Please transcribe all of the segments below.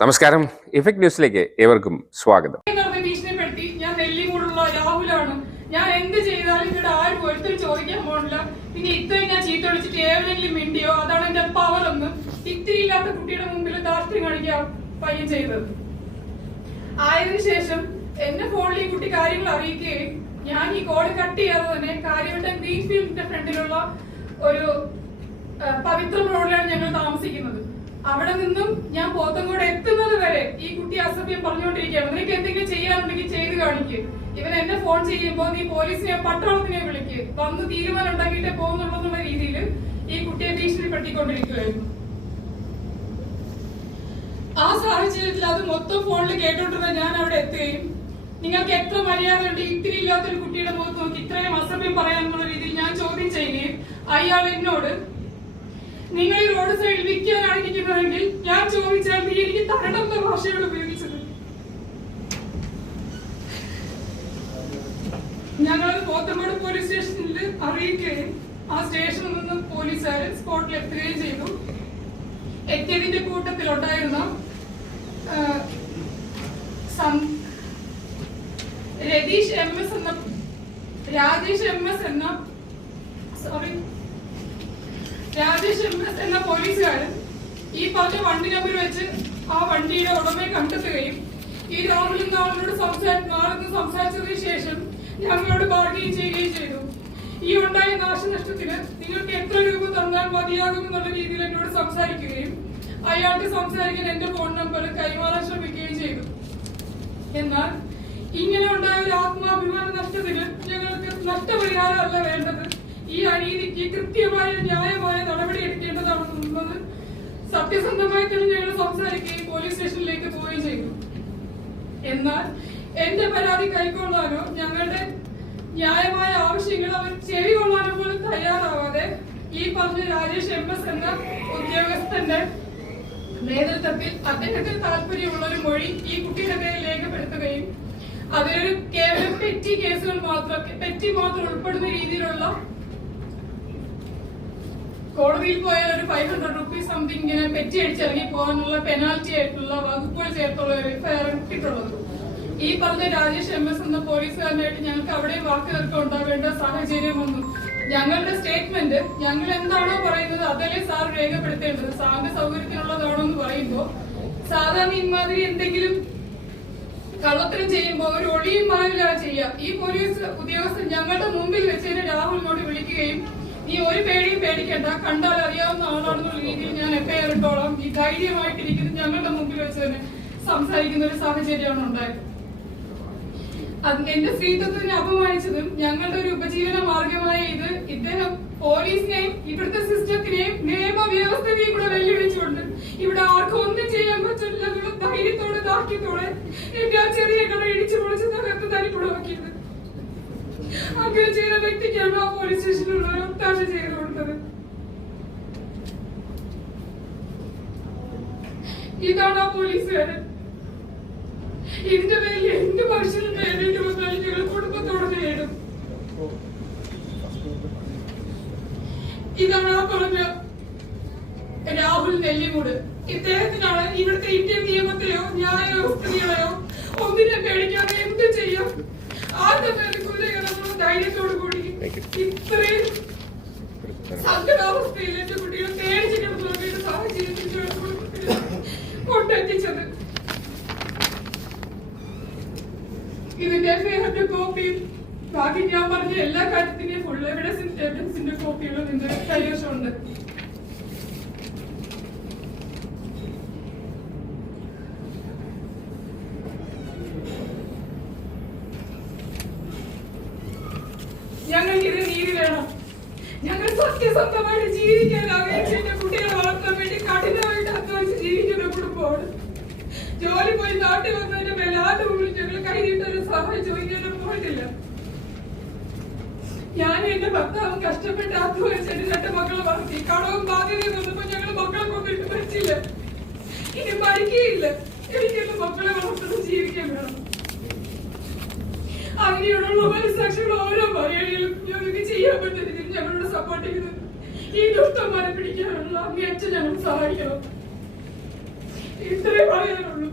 നമസ്കാരം. ഇഫക്ട് ന്യൂസിലേക്ക് ഏവർക്കും സ്വാഗതം. ഭീഷണിപ്പെടുത്തി ഞാൻ രാഹുലാണ്. ഞാൻ എന്ത് ചെയ്താലും ചോദിക്കാൻ ഞാൻ മിണ്ടിയോ? അതാണ് എന്റെ കുട്ടിയുടെ ദാർഷ്ട്യം പയ്യൻ ഫോണിൽ ഈ കുട്ടി കാര്യങ്ങൾ അറിയിക്കുകയും ഞാൻ ഈ കോൾ കട്ട് ചെയ്യാതെ തന്നെ കാര്യങ്ങളുടെ ഗ്രീൻഫീൽഡിന്റെ ഫ്രണ്ടിലുള്ള ഒരു പവിത്ര റോഡിലാണ് ഞങ്ങൾ താമസിക്കുന്നത്. അവിടെ നിന്നും ഞാൻ പോത്തങ്കോട് എത്തുന്നത് വരെ ഈ കുട്ടി അസഭ്യം പറഞ്ഞുകൊണ്ടിരിക്കുകയാണ്. നിനക്ക് എന്തെങ്കിലും ചെയ്യാനുണ്ടെങ്കിൽ ചെയ്ത് കാണിക്ക്. ഇവൻ എന്നെ ഫോൺ ചെയ്യുമ്പോൾ നീ പോലീസിനെ പട്ടാളത്തിനെ വിളിക്ക്. വന്ന് തീരുമാനം ഉണ്ടാക്കിയിട്ടേ പോകുന്നുള്ളൂ രീതിയിൽ ഈ കുട്ടിയെ ഭീഷണിപ്പെടുത്തിക്കൊണ്ടിരിക്കുകയായിരുന്നു. ആ സാഹചര്യത്തിൽ അത് മൊത്തം ഫോണിൽ കേട്ടോണ്ടിരുന്ന ഞാൻ അവിടെ എത്തുകയും നിങ്ങൾക്ക് എത്ര മര്യാദയുണ്ട്? ഇത്തിരി ഇല്ലാത്തൊരു കുട്ടിയുടെ മുഖത്ത് നോക്കി ഇത്രയും അസഭ്യം പറയാനുള്ള രീതിയിൽ ഞാൻ ചോദ്യം ചെയ്യുകയും അയാൾ എന്നോട് സൈഡിൽ വിൽക്കാനാണ് ഇരിക്കുന്നതെങ്കിൽ ഞാൻ ചോദിച്ചാൽ നീ എനിക്ക് തരണം എന്ന ഭാഷയാണ് ഉപയോഗിച്ചത്. ഞങ്ങൾ പോത്തങ്കോട് പോലീസ് സ്റ്റേഷനിൽ അറിയിക്കുകയും ആ സ്റ്റേഷനിൽ നിന്ന് പോലീസുകാർ സ്പോട്ടിൽ എത്തുകയും ചെയ്തു. എത്തിയതിന്റെ കൂട്ടത്തിലുണ്ടായിരുന്ന രതീഷ് എം എസ് എന്ന രാജേഷ് എം എസ് എന്ന സോറി രാജേഷ് എം എസ് എന്ന പോലീസുകാരൻ ഈ പറഞ്ഞ വണ്ടി നമ്പർ വെച്ച് ആ വണ്ടിയുടെ ഉടമയെ കണ്ടെത്തുകയും ഈ രാഹുൽ എന്ന ആളിനോട് സംസാരിച്ചു സംസാരിച്ചതിന് ശേഷം ഞങ്ങളോട് ബാർഗെയിൻ ചെയ്യുകയും ചെയ്തു. ഈ ഉണ്ടായ നാശനഷ്ടത്തിന് നിങ്ങൾക്ക് എത്ര രൂപ തന്നാൽ മതിയാകും എന്നുള്ള രീതിയിൽ എന്നോട് സംസാരിക്കുകയും അയാൾക്ക് സംസാരിക്കാൻ എന്റെ ഫോൺ നമ്പർ കൈമാറാൻ ശ്രമിക്കുകയും ചെയ്തു. എന്നാൽ ഇങ്ങനെ ഉണ്ടായ ഒരു ആത്മാഭിമാന നഷ്ടത്തിന് ഞങ്ങൾക്ക് നഷ്ടപരിഹാരമല്ല വേണ്ടത്. ഈ അനീതിക്ക് കൃത്യമായ ന്യായമായ നടപടി എടുക്കേണ്ടതാണെന്നുള്ളത് സത്യസന്ധമായി തന്നെ ഞങ്ങൾ സംസാരിക്കുകയും പോലീസ് സ്റ്റേഷനിലേക്ക് പോവുകയും ചെയ്തു. എന്നാൽ എന്റെ പരാതി കൈക്കൊള്ളാനോ ഞങ്ങളുടെ ന്യായമായ ആവശ്യങ്ങൾ അവർ ചെവി കൊള്ളാനോ പോലും തയ്യാറാവാതെ ഈ പറഞ്ഞ രാജേഷ് എം എസ് എന്ന ഉദ്യോഗസ്ഥന്റെ നേതൃത്വത്തിൽ അദ്ദേഹത്തിന് താല്പര്യമുള്ള ഒരു മൊഴി ഈ കുട്ടിയുടെ പേരിൽ രേഖപ്പെടുത്തുകയും അതിലൊരു കേവലം പെറ്റി കേസുകൾ മാത്രം പെറ്റി മാത്രം ഉൾപ്പെടുന്ന രീതിയിലുള്ള കോടതിയിൽ പോയാൽ ഒരു ഫൈവ് ഹൺഡ്രഡ് റുപ്പീസ് സംതിങ് ഇങ്ങനെ പെറ്റി അടിച്ചിറങ്ങി പോകാനുള്ള പെനാൽറ്റി ആയിട്ടുള്ള വകുപ്പുകൾ ചേർത്തുള്ള ഒരു എഫ്ഐആർ ഇട്ടിട്ടുള്ളത് ഈ പറഞ്ഞ രാജേഷ് എം എസ് എന്ന പോലീസുകാരനായിട്ട് ഞങ്ങൾക്ക് അവിടെ വാക്ക് തീർക്കം ഉണ്ടാവേണ്ട സാഹചര്യം വന്നു ഞങ്ങളുടെ സ്റ്റേറ്റ്മെന്റ് ഞങ്ങൾ എന്താണോ പറയുന്നത് അതല്ലേ സാർ രേഖപ്പെടുത്തേണ്ടത്. സാറിന്റെ സൗകര്യത്തിനുള്ളതാണോ എന്ന് പറയുമ്പോൾ സാധാരണ ഇമാതിരി എന്തെങ്കിലും കള്ളത്തരം ചെയ്യുമ്പോൾ ഒരു ഒളിയും മാറില്ല ചെയ്യുക. ഈ പോലീസ് ഉദ്യോഗസ്ഥൻ ഞങ്ങളുടെ മുമ്പിൽ വെച്ച് രാഹുൽ രാഹുലിനോട് വിളിക്കുകയും നീ ഒരു പേടിയും പേടിക്കണ്ട. കണ്ടാൽ അറിയാവുന്ന ആളാണെന്നുള്ള രീതിയിൽ ഞാൻ എഫ്ഐആർ ഇട്ടോളാം ഈ ധൈര്യമായിട്ടിരിക്കുന്നത് ഞങ്ങളുടെ മുമ്പിൽ വെച്ച് തന്നെ സംസാരിക്കുന്ന ഒരു സാഹചര്യമാണ് ഉണ്ടായത്. എന്റെ സ്ത്രീത്വത്തിനെ അപമാനിച്ചതും ഞങ്ങളുടെ ഒരു ഉപജീവന മാർഗമായ ഇത് ഇദ്ദേഹം പോലീസിനെയും ഇവിടുത്തെ സിസ്റ്റത്തിനെയും നിയമവ്യവസ്ഥയെയും കൂടെ വെല്ലുവിളിച്ചുകൊണ്ട് ഇവിടെ ആർക്കും ഒന്നും ചെയ്യാൻ പറ്റില്ല ധൈര്യത്തോടെ ദാർഢ്യത്തോടെ എന്റെ ആ ചെറിയ കട ഇടിച്ചു പൊളിച്ച് തകർത്ത് തനിപ്പുളവാക്കിയത് അങ്ങനെ ചെയ്ത വ്യക്തിക്കാണ് ആ പോലീസ് സ്റ്റേഷനിലുള്ള ഒത്താശ ചെയ്തു കൊടുത്തത് ഇതാണ് ആ പോലീസുകാരൻ ഇതിന്റെ പേരിൽ എന്ത് ഭക്ഷണം നേരിട്ട് വന്നാലും ഞങ്ങൾ കുടുംബത്തോടെ നേടും. ഇതാണ് ആ പറഞ്ഞ രാഹുൽ നെല്ലിമൂട്. ഇദ്ദേഹത്തിനാണ് ഇവിടുത്തെ ഇന്ത്യൻ നിയമത്തെയോ ന്യായ വ്യവസ്ഥകളെയോ ഒന്നിനെ പേടിക്കാതെ എന്ത് ചെയ്യാം? ആ പേര് കുതിരകളെന്നുള്ള ധൈര്യത്തോടു കൂടി ഇത്രയും സങ്കടാവസ്ഥയിൽ എന്റെ ബാക്കി ഞാൻ പറഞ്ഞ എല്ലാ കാര്യത്തിന്റെയും ഫുൾ എവിഡൻസ് എവിഡൻസിന്റെ കോപ്പികളും എന്റെ കൈവശമുണ്ട് ഞങ്ങൾ സത്യസന്ധമായിട്ട് ജീവിക്കാൻ ആഗ്രഹിച്ച കുട്ടികളെ വളർത്താൻ വേണ്ടി കഠിനമായിട്ട് അധ്വാനിച്ച് ജീവിക്കുന്ന കുടുംബമാണ്. ജോലി പോയി നാട്ടിൽ വന്നതിന്റെ വല്ലാതെ മുമ്പിൽ ഞങ്ങൾ കൈനീട്ടൊരു സഹായം ചോദിക്കാനും പോയിട്ടില്ല. ഞാൻ എന്റെ ഭർത്താവും കഷ്ടപ്പെട്ട് അധ്വാനിച്ച് എന്റെ രണ്ട് മക്കളെ വളർത്തി. കടവും ബാധ്യതയും വന്നപ്പോ ഞങ്ങൾ മക്കളെ കൊണ്ടിട്ട് മരിച്ചില്ല. ഇനി മരിക്കുകയില്ല. എനിക്ക് എന്റെ മക്കളെ വളർത്തുന്നത് ജീവിക്കാൻ വേണം. അങ്ങനെയുള്ള മനസ്സാക്ഷികൾ ഓരോ മലയാളികളും ഞങ്ങൾക്ക് ചെയ്യാൻ പറ്റുന്ന ഞങ്ങളുടെ സപ്പോർട്ട് ചെയ്ത് ഈ ദുഷ്ടന്മാരെ പിടിക്കാനുള്ള അങ്ങേയറ്റം ഞങ്ങൾ സഹായിക്കണം. ഇത്രേ പറയാനുള്ളൂ.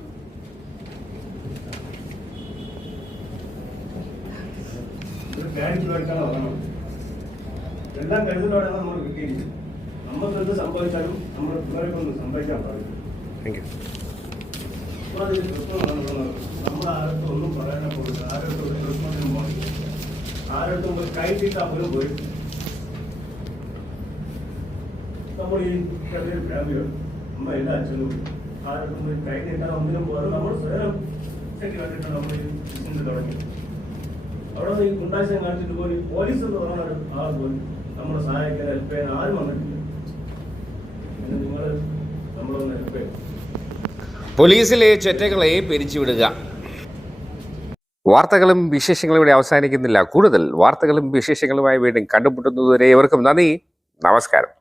എല്ലാം കരുതലോടെയാണ് നമ്മൾ കിട്ടിയിരിക്കുന്നത് നമുക്ക് എന്ത് സംഭവിച്ചാലും നമ്മൾ ഇവരെ കൊണ്ട് സംഭവിക്കാൻ പാടില്ല. നമ്മൾ ആരത്തും ഒന്നും പറയാൻ പോകില്ല ആരത്തും ഒരു കൃഷ്ണത്തിനും പാടില്ല ആരത്തും ഒരു കൈ തീട്ടാ പോലും പോയി നമ്മൾ ഈ ഫാമിലിയുണ്ട് അമ്മ എല്ലാ അച്ഛനും ഒരു കൈ നീട്ടാൻ ഒന്നിനും പോകാതെ നമ്മൾ സ്വയം ശരി നമ്മൾ അവിടെ ഈ ഗുണ്ടാശം കാണിച്ചിട്ട് പോയി പോലീസ് എന്ന് പറഞ്ഞ ആൾ പോയി നമ്മളെ സഹായിക്കാൻ ഹെൽപ്പ് ചെയ്യാൻ ആരും വന്നിട്ടില്ല പിന്നെ നിങ്ങൾ നമ്മളൊന്ന് ഹെൽപ്പ് ചെയ്യണം പോലീസിലെ ചെറ്റകളെ പിരിച്ചുവിടുക. വാർത്തകളും വിശേഷങ്ങളും ഇവിടെ അവസാനിക്കുന്നില്ല. കൂടുതൽ വാർത്തകളും വിശേഷങ്ങളുമായി വീണ്ടും കണ്ടുമുട്ടുന്നതുവരെ ഇവർക്കും നന്ദി. നമസ്കാരം.